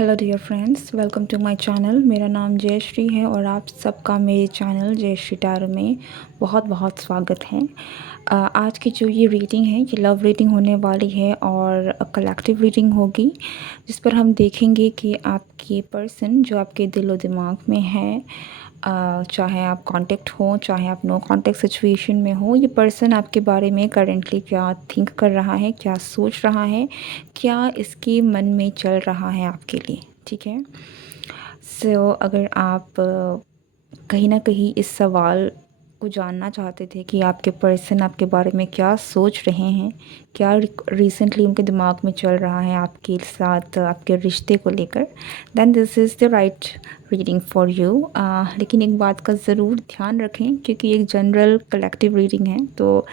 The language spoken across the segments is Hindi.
Hello dear friends, welcome to my channel. मेरा नाम जयश्री है और आप सबका मेरे चैनल जयश्री टैरो में बहुत बहुत स्वागत है। आज की जो ये रीडिंग है ये लव रीडिंग होने वाली है और कलेक्टिव रीडिंग होगी, जिस पर हम देखेंगे कि आपके पर्सन जो आपके दिलो दिमाग में है, चाहे आप कांटेक्ट हो चाहे आप नो कांटेक्ट सिचुएशन में हो, ये पर्सन आपके बारे में करेंटली क्या थिंक कर रहा है, क्या सोच रहा है, क्या इसके मन में चल रहा है आपके लिए। ठीक है। अगर आप कहीं ना कहीं इस सवाल को जानना चाहते थे कि आपके पर्सन आपके बारे में क्या सोच रहे हैं, क्या रिसेंटली उनके दिमाग में चल रहा है आपके साथ, आपके रिश्ते को लेकर, then this is the right reading for you. लेकिन एक बात का ज़रूर ध्यान रखें, क्योंकि एक जनरल कलेक्टिव रीडिंग है तो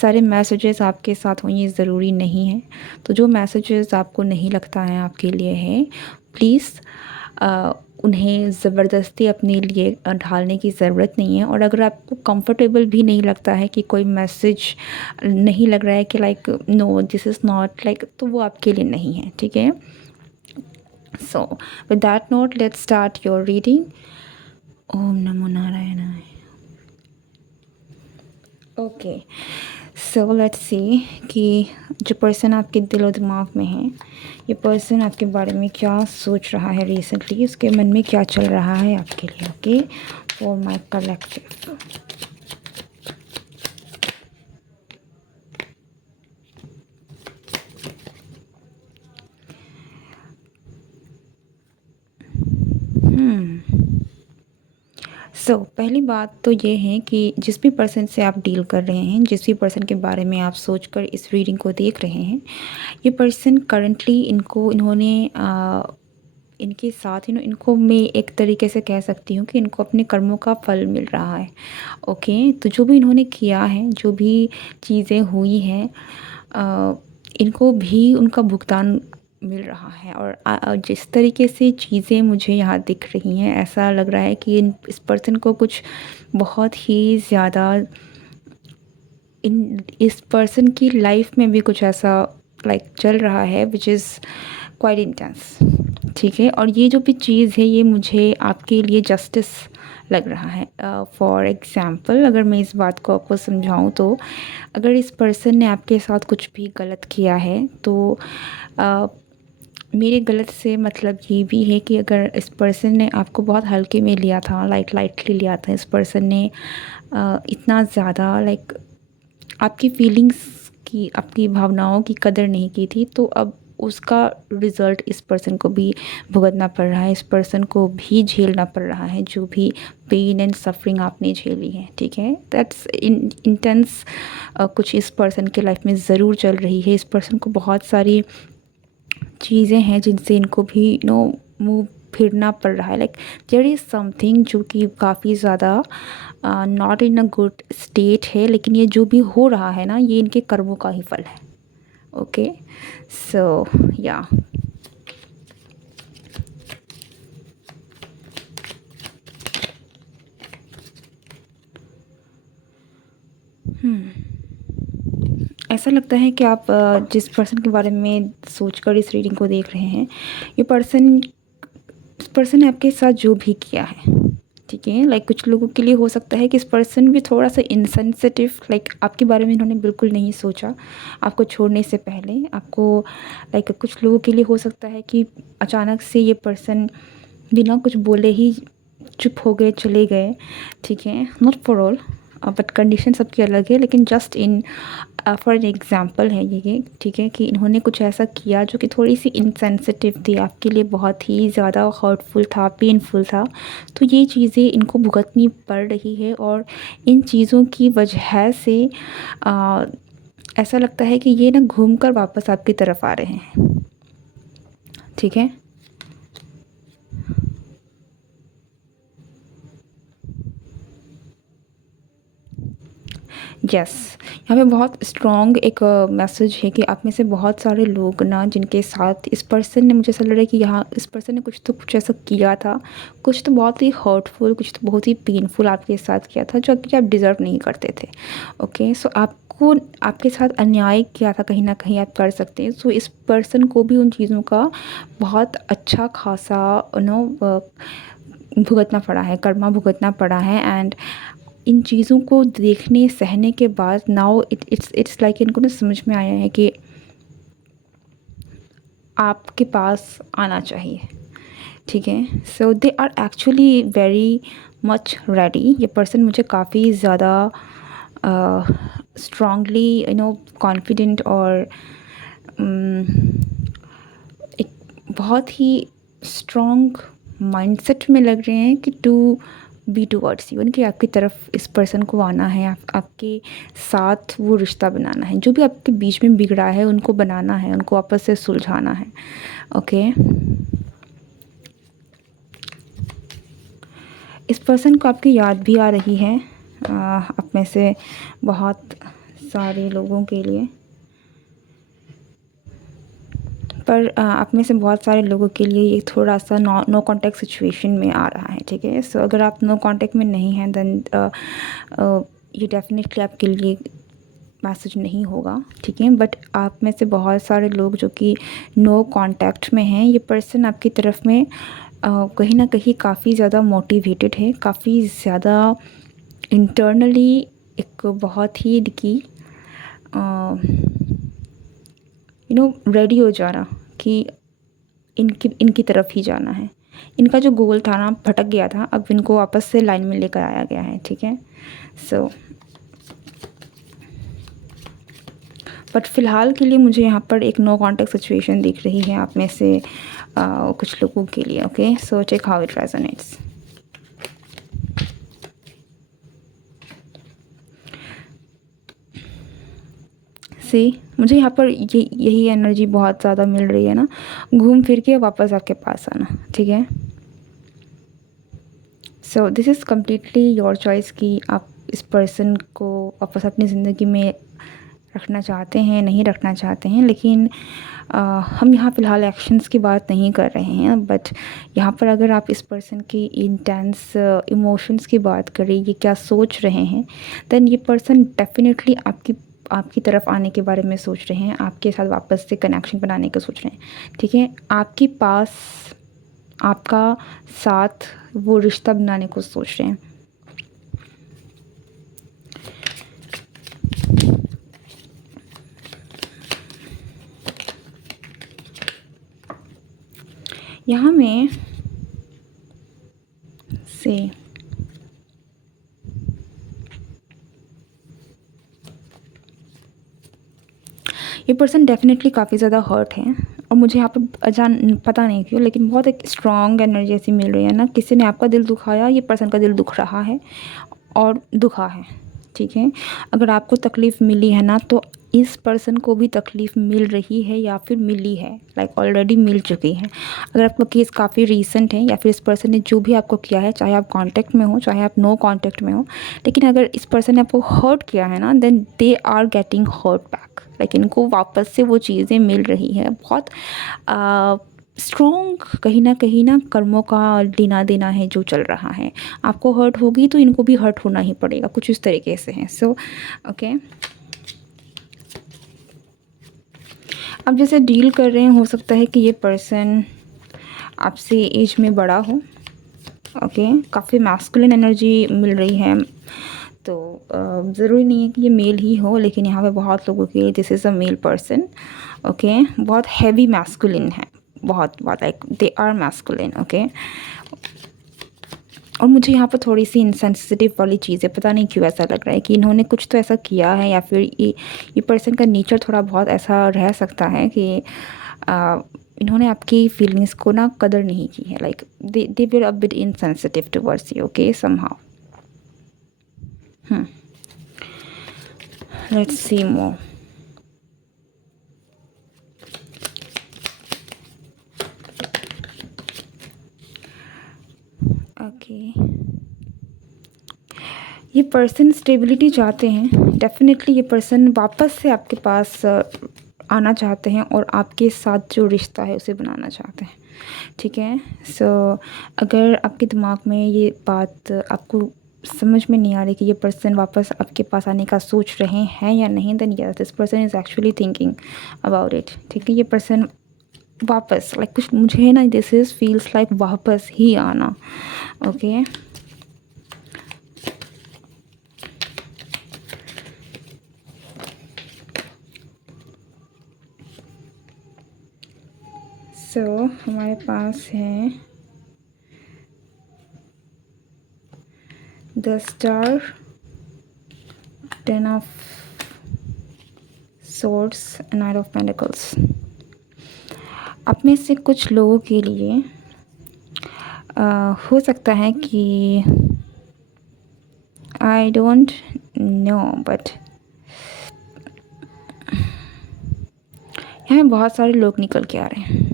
सारे मैसेजेस आपके साथ हों ये ज़रूरी नहीं है। तो जो मैसेजेस आपको नहीं लगता है आपके लिए है, प्लीज़ उन्हें ज़बरदस्ती अपने लिए ढालने की ज़रूरत नहीं है। और अगर आपको कंफर्टेबल भी नहीं लगता है कि कोई मैसेज नहीं लग रहा है कि like no this is not like, तो वो आपके लिए नहीं है। ठीक है। So with that note let's start your reading. ओम नमो नारायणाय। ओके, सो लेट्स सी कि जो पर्सन आपके दिलो दिमाग में है, ये पर्सन आपके बारे में क्या सोच रहा है रिसेंटली, उसके मन में क्या चल रहा है आपके लिए। Okay, for my collective. पहली बात तो ये है कि जिस भी पर्सन से आप डील कर रहे हैं, जिस भी पर्सन के बारे में आप सोचकर इस रीडिंग को देख रहे हैं, ये पर्सन करंटली इन्होंने इनके साथ इनको मैं एक तरीके से कह सकती हूँ कि इनको अपने कर्मों का फल मिल रहा है। ओके, तो जो भी इन्होंने किया है, जो भी चीज़ें हुई हैं, इनको भी उनका भुगतान मिल रहा है। और जिस तरीके से चीज़ें मुझे यहाँ दिख रही हैं, ऐसा लग रहा है कि इस पर्सन को कुछ बहुत ही ज़्यादा इस पर्सन की लाइफ में भी कुछ ऐसा लाइक चल रहा है विच इज़ क्वाइट इंटेंस। ठीक है। और ये जो भी चीज़ है ये मुझे आपके लिए जस्टिस लग रहा है। फॉर एग्ज़ाम्पल, अगर मैं इस बात को आपको समझाऊं तो अगर इस पर्सन ने आपके साथ कुछ भी गलत किया है तो मेरे गलत से मतलब ये भी है कि अगर इस पर्सन ने आपको बहुत हल्के में लिया था, लाइटली लिया था, इस पर्सन ने इतना ज़्यादा लाइक आपकी फीलिंग्स की, आपकी भावनाओं की कदर नहीं की थी, तो अब उसका रिज़ल्ट इस पर्सन को भी भुगतना पड़ रहा है, इस पर्सन को भी झेलना पड़ रहा है जो भी पेन एंड सफरिंग आपने झेली है। ठीक है। दैट्स इंटेंस कुछ इस पर्सन के लाइफ में ज़रूर चल रही है। इस पर्सन को बहुत सारी चीज़ें हैं जिनसे इनको भी मुँह फिरना पड़ रहा है। लाइक देयर इज़ समथिंग जो कि काफ़ी ज़्यादा not in a good state है, लेकिन ये जो भी हो रहा है ना, ये इनके कर्मों का ही फल है। ओके, सो या ऐसा लगता है कि आप जिस पर्सन के बारे में सोचकर इस रीडिंग को देख रहे हैं, ये पर्सन ने आपके साथ जो भी किया है, ठीक है, लाइक कुछ लोगों के लिए हो सकता है कि इस पर्सन भी थोड़ा सा इनसेंसिटिव, लाइक आपके बारे में इन्होंने बिल्कुल नहीं सोचा आपको छोड़ने से पहले। आपको लाइक कुछ लोगों के लिए हो सकता है कि अचानक से ये पर्सन बिना कुछ बोले ही चुप हो गए, चले गए। ठीक है, not for all, but condition सबकी अलग है, लेकिन just in for an example है ये। ठीक है, कि इन्होंने कुछ ऐसा किया जो कि थोड़ी सी इंसेंसिटिव थी आपके लिए, बहुत ही ज़्यादा हर्टफुल था, पेनफुल था। तो ये चीज़ें इनको भुगतनी पड़ रही है और इन चीज़ों की वजह से ऐसा लगता है कि ये ना घूम कर वापस आपकी तरफ आ रहे हैं। ठीक है। यस, यहाँ पे बहुत स्ट्रॉन्ग एक मैसेज है कि आप में से बहुत सारे लोग ना, जिनके साथ इस पर्सन ने, मुझे ऐसा लग रहा है कि यहाँ इस पर्सन ने कुछ ऐसा किया था, कुछ तो बहुत ही हर्टफुल, कुछ तो बहुत ही पेनफुल आपके साथ किया था, जो कि आप डिज़र्व नहीं करते थे। ओके, सो आपको जिसको आपके साथ अन्याय किया था कहीं न कहीं आप कर सकते हैं। सो इस पर्सन को भी उन चीज़ों का बहुत अच्छा ख़ासा भुगतना पड़ा है, कर्मा भुगतना पड़ा है। एंड इन चीज़ों को देखने सहने के बाद नाउ इट्स लाइक इनको ना समझ में आया है कि आपके पास आना चाहिए, ठीक है। So they are actually very much ready. ये पर्सन मुझे काफ़ी ज़्यादा स्ट्रांगली कॉन्फिडेंट और एक बहुत ही स्ट्रॉन्ग माइंडसेट में लग रहे हैं कि टू बी टूवर्ड्स यू, कि आपकी तरफ इस पर्सन को आना है, आपके साथ वो रिश्ता बनाना है। जो भी आपके बीच में बिगड़ा है उनको बनाना है, उनको आपस से सुलझाना है। ओके, इस पर्सन को आपकी याद भी आ रही है आप में से बहुत सारे लोगों के लिए, पर आप में से बहुत सारे लोगों के लिए ये थोड़ा सा नो कांटेक्ट सिचुएशन में आ रहा है, ठीक है। सो अगर आप नो कांटेक्ट में नहीं हैं देन ये डेफिनेटली आपके लिए मैसेज नहीं होगा, ठीक है। बट आप में से बहुत सारे लोग जो कि नो कांटेक्ट में हैं, ये पर्सन आपकी तरफ में कहीं ना कहीं काफ़ी ज़्यादा मोटिवेटेड है, काफ़ी ज़्यादा इंटरनली एक बहुत ही की रेडी हो जाना कि इनकी तरफ ही जाना है। इनका जो गोल था ना भटक गया था, अब इनको वापस से लाइन में लेकर आया गया है, ठीक है। सो बट फ़िलहाल के लिए मुझे यहाँ पर एक नो कॉन्टेक्ट सिचुएशन दिख रही है आप में से कुछ लोगों के लिए। Okay, so check how it resonates. See मुझे यहाँ पर यही एनर्जी बहुत ज़्यादा मिल रही है ना, घूम फिर के वापस आपके पास आना, ठीक है। So this is completely your choice कि आप इस पर्सन को वापस अपनी ज़िंदगी में रखना चाहते हैं, नहीं रखना चाहते हैं। लेकिन हम यहाँ फ़िलहाल एक्शंस की बात नहीं कर रहे हैं, बट यहाँ पर अगर आप इस पर्सन की इंटेंस इमोशंस की बात करें, ये क्या सोच रहे हैं, देन ये पर्सन डेफिनेटली आपकी तरफ आने के बारे में सोच रहे हैं, आपके साथ वापस से कनेक्शन बनाने का सोच रहे हैं, ठीक है। आपके पास आपका साथ वो रिश्ता बनाने को सोच रहे हैं। यहाँ में से ये पर्सन डेफिनेटली काफ़ी ज़्यादा हर्ट है, और मुझे यहाँ पे पता नहीं क्यों लेकिन बहुत एक स्ट्रॉन्ग एनर्जी ऐसी मिल रही है ना, किसी ने आपका दिल दुखाया, ये पर्सन का दिल दुख रहा है और दुखा है, ठीक है। अगर आपको तकलीफ़ मिली है ना, तो इस पर्सन को भी तकलीफ़ मिल रही है या फिर मिली है, लाइक ऑलरेडी मिल चुकी है। अगर आपका केस काफ़ी रीसेंट है या फिर इस पर्सन ने जो भी आपको किया है, चाहे आप कांटेक्ट में हो चाहे आप नो कांटेक्ट में हो, लेकिन अगर इस पर्सन ने आपको हर्ट किया है ना, then they are getting hurt back, like इनको वापस से वो चीज़ें मिल रही है। बहुत स्ट्रॉन्ग कहीं ना कर्मों का लेना देना है जो चल रहा है। आपको हर्ट होगी तो इनको भी हर्ट होना ही पड़ेगा, कुछ इस तरीके से है। सो ओके, अब जैसे डील कर रहे हैं, हो सकता है कि ये पर्सन आपसे एज में बड़ा हो, ओके। काफ़ी मैस्कुलिन एनर्जी मिल रही है, तो ज़रूरी नहीं है कि ये मेल ही हो, लेकिन यहाँ पे बहुत लोगों के लिए this is a male person, okay. बहुत हैवी मैस्कुलिन है, बहुत like they are masculine, okay. और मुझे यहाँ पर थोड़ी सी इनसेंसिटिव वाली चीज़ है, पता नहीं क्यों ऐसा लग रहा है कि इन्होंने कुछ तो ऐसा किया है, या फिर ये पर्सन का नेचर थोड़ा बहुत ऐसा रह सकता है कि इन्होंने आपकी फीलिंग्स को ना कदर नहीं की है, like they were a bit insensitive towards you, okay, somehow. Let's see more. Okay, ये पर्सन स्टेबिलिटी चाहते हैं, डेफिनेटली ये पर्सन वापस से आपके पास आना चाहते हैं और आपके साथ जो रिश्ता है उसे बनाना चाहते हैं, ठीक है। सो अगर आपके दिमाग में ये बात आपको समझ में नहीं आ रही कि ये पर्सन वापस आपके पास आने का सोच रहे हैं या नहीं, then yes this person is actually thinking about it. ठीक है, ये पर्सन वापस लाइक कुछ मुझे ना दिस इज फील्स लाइक वापस ही आना। ओके सो हमारे पास है the star, 10 of swords, night of pentacles. आप में से कुछ लोगों के लिए हो सकता है कि आई डोंट नो बट यहाँ बहुत सारे लोग निकल के आ रहे हैं।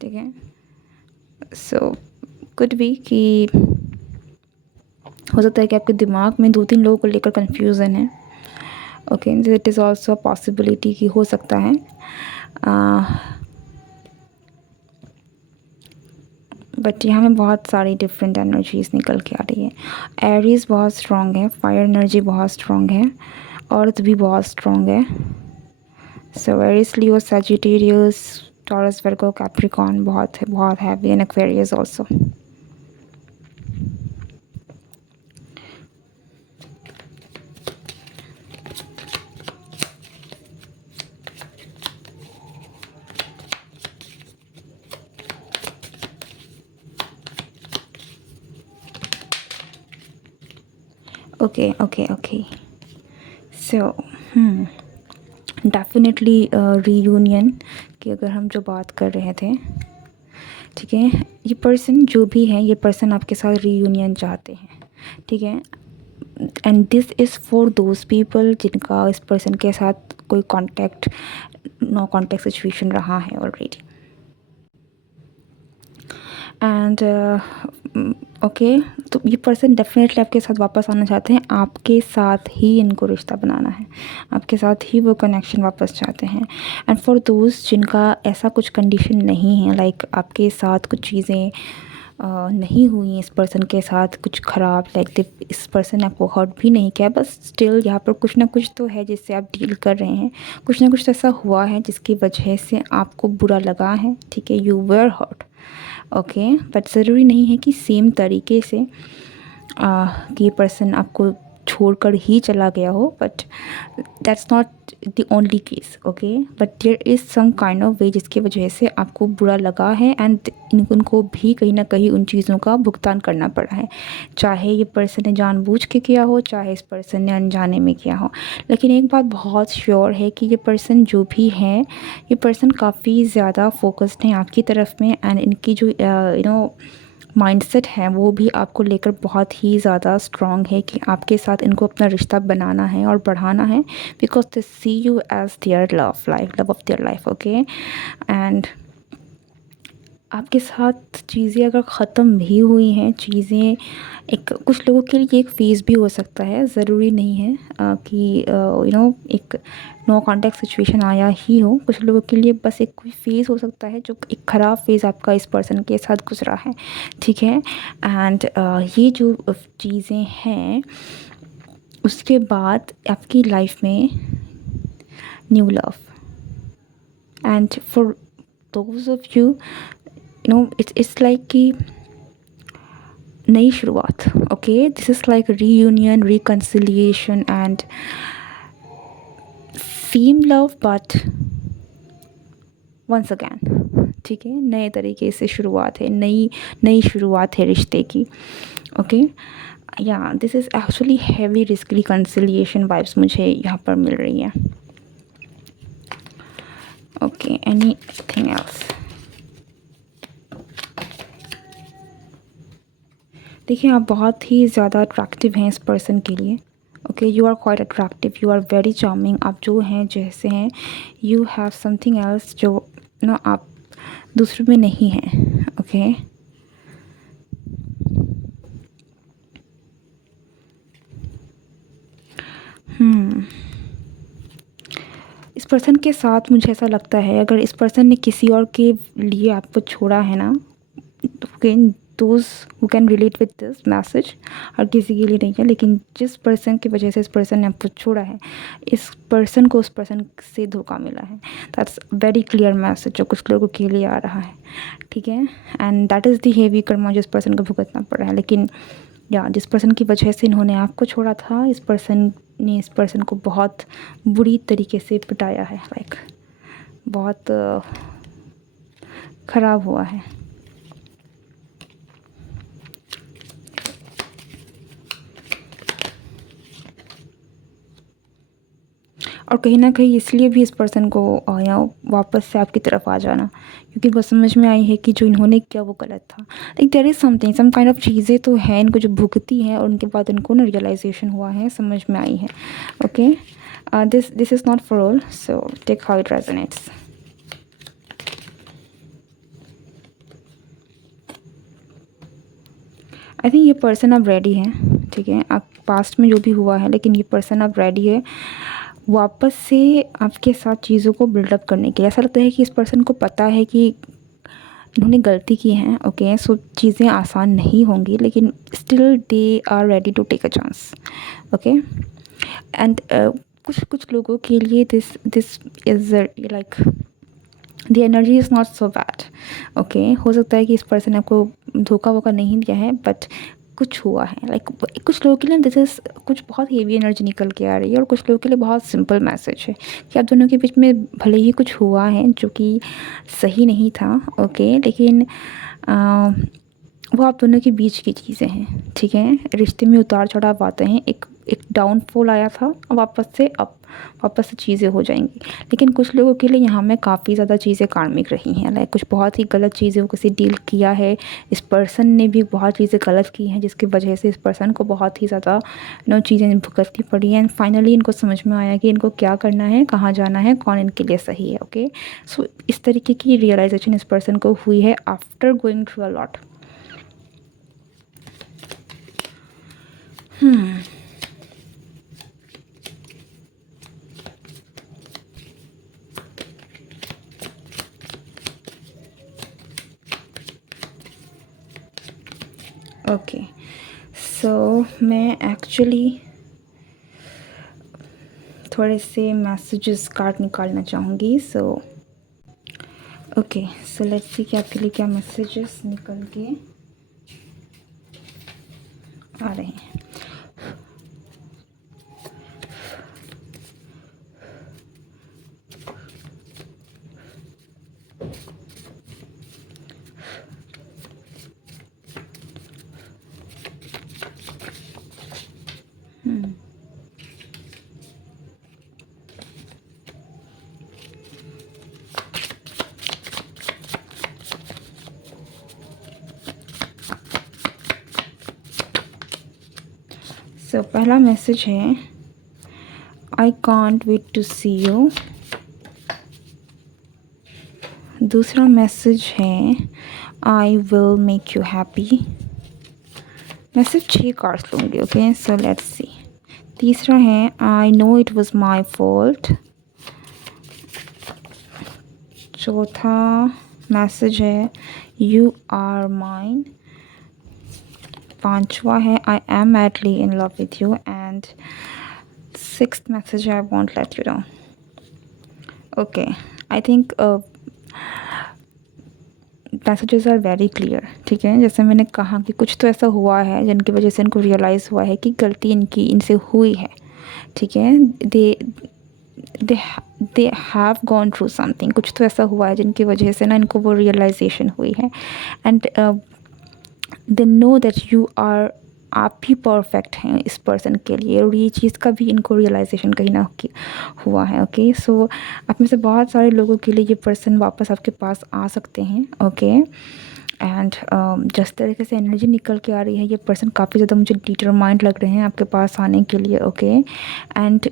ठीक है, सो कुड बी कि हो सकता है कि आपके दिमाग में 2-3 लोगों को लेकर कन्फ्यूज़न है। Okay, it is also possibility कि हो सकता है बट यहाँ में बहुत सारी डिफरेंट एनर्जीज निकल के आ रही है। एरीज बहुत स्ट्रॉन्ग है, फायर एनर्जी बहुत स्ट्रॉन्ग है, अर्थ भी बहुत स्ट्रॉन्ग है। सो एरीज, लियो, सजिटेरियस, टॉरस, वर्गो, कैप्रिकॉर्न बहुत है, बहुत heavy, and Aquarius also. Okay. So, definitely reunion की अगर हम जो बात कर रहे थे, ठीक है, ये पर्सन जो भी है, ये पर्सन आपके साथ रीयूनियन चाहते हैं। ठीक है, and this is for those people जिनका इस पर्सन के साथ कोई कांटेक्ट, नो कांटेक्ट सिचुएशन रहा है ऑलरेडी। एंड ओके, तो ये पर्सन डेफिनेटली आपके साथ वापस आना चाहते हैं, आपके साथ ही इनको रिश्ता बनाना है, आपके साथ ही वो कनेक्शन वापस चाहते हैं। एंड फॉर दोस्त जिनका ऐसा कुछ कंडीशन नहीं है, लाइक आपके साथ कुछ चीज़ें नहीं हुई इस पर्सन के साथ कुछ ख़राब, लाइक इस पर्सन ने आपको हर्ट भी नहीं किया, बस स्टिल यहाँ पर कुछ ना कुछ तो है जिससे आप डील कर रहे हैं, कुछ ना कुछ ऐसा हुआ है जिसकी वजह से आपको बुरा लगा है। ठीक है, you were hurt. Okay, but ज़रूरी नहीं है कि सेम तरीके से कि ये पर्सन आपको छोड़कर ही चला गया हो, but that's not the only case. Okay, but there is some kind of way जिसकी वजह से आपको बुरा लगा है, एंड उनको भी कहीं ना कहीं उन चीज़ों का भुगतान करना पड़ा है, चाहे ये पर्सन ने जानबूझ के किया हो, चाहे इस पर्सन ने अनजाने में किया हो। लेकिन एक बात बहुत श्योर है कि ये पर्सन जो भी है, ये पर्सन काफ़ी ज़्यादा फोकस्ड हैं आपकी तरफ में, एंड इनकी जो माइंडसेट है वो भी आपको लेकर बहुत ही ज़्यादा स्ट्रॉन्ग है कि आपके साथ इनको अपना रिश्ता बनाना है और बढ़ाना है, because they see you as their love of their life. Okay, and आपके साथ चीज़ें अगर ख़त्म भी हुई हैं, चीज़ें एक कुछ लोगों के लिए एक फ़ेज़ भी हो सकता है, ज़रूरी नहीं है कि एक नो कॉन्टैक्ट सिचुएशन आया ही हो। कुछ लोगों के लिए बस एक कोई फ़ेज़ हो सकता है, जो एक ख़राब फ़ेज़ आपका इस पर्सन के साथ गुजरा है। ठीक है, एंड ये जो चीज़ें हैं, उसके बाद आपकी लाइफ में new love, and for those of you it's like कि नई शुरुआत। Okay, this is like reunion, reconciliation and same love but once again. ठीक है, नए तरीके से शुरुआत है, नई शुरुआत है रिश्ते की। ओके, या this is actually heavy risk reconciliation vibes मुझे यहाँ पर मिल रही है। Okay, anything else? देखिए, आप बहुत ही ज़्यादा अट्रैक्टिव हैं इस पर्सन के लिए। Okay, you are quite attractive, you are very charming. आप जो हैं, जैसे हैं, यू हैव समथिंग एल्स जो ना आप दूसरों में नहीं हैं। ओके, इस पर्सन के साथ मुझे ऐसा लगता है, अगर इस पर्सन ने किसी और के लिए आपको छोड़ा है ना, तो those who can relate with this message, हर किसी के लिए नहीं है, लेकिन जिस पर्सन की वजह से इस पर्सन ने आपको छोड़ा है, इस पर्सन को उस पर्सन से धोखा मिला है। दैट्स वेरी क्लियर मैसेज जो कुछ लोगों के लिए आ रहा है, ठीक है। And that is the heavy Karma जिस पर्सन को भुगतना पड़ रहा है। लेकिन या जिस पर्सन की वजह से इन्होंने आपको छोड़ा था, इस पर्सन ने इस पर्सन को बहुत बुरी तरीके से पिटाया है, लाइक बहुत ख़राब हुआ है। और कहीं ना कहीं इसलिए भी इस पर्सन को या वापस से आपकी तरफ आ जाना, क्योंकि वो समझ में आई है कि जो इन्होंने किया वो गलत था। Like there is something, some kind of चीज़ें तो हैं इनको जो भुगती हैं, और उनके बाद इनको ना रियलाइजेशन हुआ है, समझ में आई है। Okay, this is not for all, so take how it resonates. I think ये पर्सन अब रेडी है, ठीक है। आप पास्ट में जो भी हुआ है, लेकिन ये पर्सन अब रेडी है वापस से आपके साथ चीज़ों को बिल्डअप करने के लिए। ऐसा लगता है कि इस पर्सन को पता है कि इन्होंने गलती की है, ओके। सो चीज़ें आसान नहीं होंगी, लेकिन still they are ready to take a chance, okay. And कुछ लोगों के लिए this is like the energy is not so bad, okay. हो सकता है कि इस पर्सन ने आपको धोखा वोखा नहीं दिया है, बट कुछ हुआ है। लाइक कुछ लोगों के लिए दिस इज़ कुछ बहुत हेवी एनर्जी निकल के आ रही है, और कुछ लोगों के लिए बहुत सिंपल मैसेज है कि आप दोनों के बीच में भले ही कुछ हुआ है जो कि सही नहीं था, ओके, लेकिन वो आप दोनों के बीच की चीज़ें हैं, ठीक है। रिश्ते में उतार चढ़ाव आते हैं, एक डाउनफॉल आया था, वापस से चीज़ें हो जाएंगी। लेकिन कुछ लोगों के लिए यहाँ में काफ़ी ज़्यादा चीज़ें कार्मिक रही हैं, लाइक कुछ बहुत ही गलत चीज़ें किसी डील किया है, इस पर्सन ने भी बहुत चीज़ें गलत की हैं, जिसकी वजह से इस पर्सन को बहुत ही ज़्यादा चीज़ें भुगतनी पड़ी हैं। एंड फाइनली इनको समझ में आया कि इनको क्या करना है, कहाँ जाना है, कौन इनके लिए सही है, ओके। सो इस तरीके की रियलाइजेशन इस पर्सन को हुई है after going through a lot. Okay, so मैं एक्चुअली थोड़े से मैसेजेस कार्ड निकालना चाहूँगी। So okay, so let's see कि आपके लिए क्या मैसेजेस निकल के आ रहे हैं। सो पहला मैसेज है, I can't wait to see you. दूसरा मैसेज है, I will make you happy. मैं सिर्फ 6 कार्ड्स लूँगी, ओके। So let's see. तीसरा है, I know it was my fault. चौथा मैसेज है, यू आर माइन। पांचवा है, I am madly in love with you. And sixth message है, I won't let you down. Okay, I think messages are very clear, ठीक है। जैसे मैंने कहा कि कुछ तो ऐसा हुआ है जिनकी वजह से इनको रियलाइज़ हुआ है कि गलती इनसे हुई है, ठीक है। They have gone through something, कुछ तो ऐसा हुआ है जिनकी वजह से ना इनको वो रियलाइजेशन हुई है। And they know that you are, आप ही परफेक्ट हैं इस पर्सन के लिए, और ये चीज़ का भी इनको रियलाइजेशन कहीं ना हुआ है, ओके। सो आप में से बहुत सारे लोगों के लिए ये पर्सन वापस आपके पास आ सकते हैं, ओके। एंड जिस तरीके से एनर्जी निकल के आ रही है, ये पर्सन काफ़ी ज़्यादा मुझे डिटरमाइंड लग रहे हैं आपके पास आने के लिए, okay. And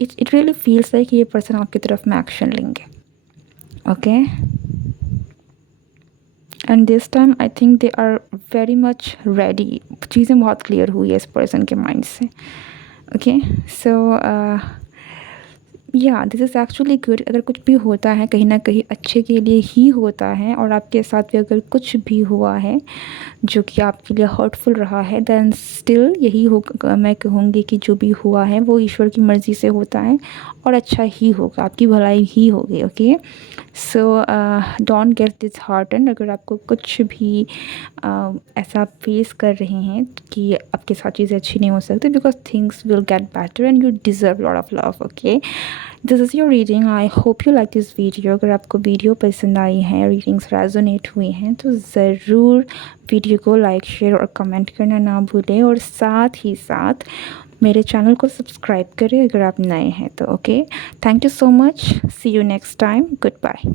it really feels like ये पर्सन आपकी तरफ में एक्शन लेंगे, okay. And this time I think they are very much ready. चीज़ें बहुत क्लियर हुई है इस पर्सन के माइंड से, ओके। सो या दिस इज़ एक्चुअली गुड। अगर कुछ भी होता है कहीं न कहीं अच्छे के लिए ही होता है, और आपके साथ भी अगर कुछ भी हुआ है जो कि आपके लिए हर्टफुल रहा है, देन स्टिल यही होगा, मैं कहूँगी कि जो भी हुआ है वो ईश्वर की मर्ज़ी से होता है और अच्छा ही होगा, आपकी भलाई ही होगी। Okay, so don't get dishearten. अगर आपको कुछ भी ऐसा फेस कर रहे हैं कि आपके साथ चीज़ें अच्छी नहीं हो सकती, because things will get better and you deserve lot of love. Okay, this is your reading. I hope you like this video. अगर आपको वीडियो पसंद आई है, रीडिंग्स रेजोनेट हुई हैं, तो ज़रूर वीडियो को लाइक, शेयर और कमेंट करना ना भूलें, और साथ ही साथ मेरे चैनल को सब्सक्राइब करें अगर आप नए हैं तो। Okay, thank you so much, see you next time, good bye.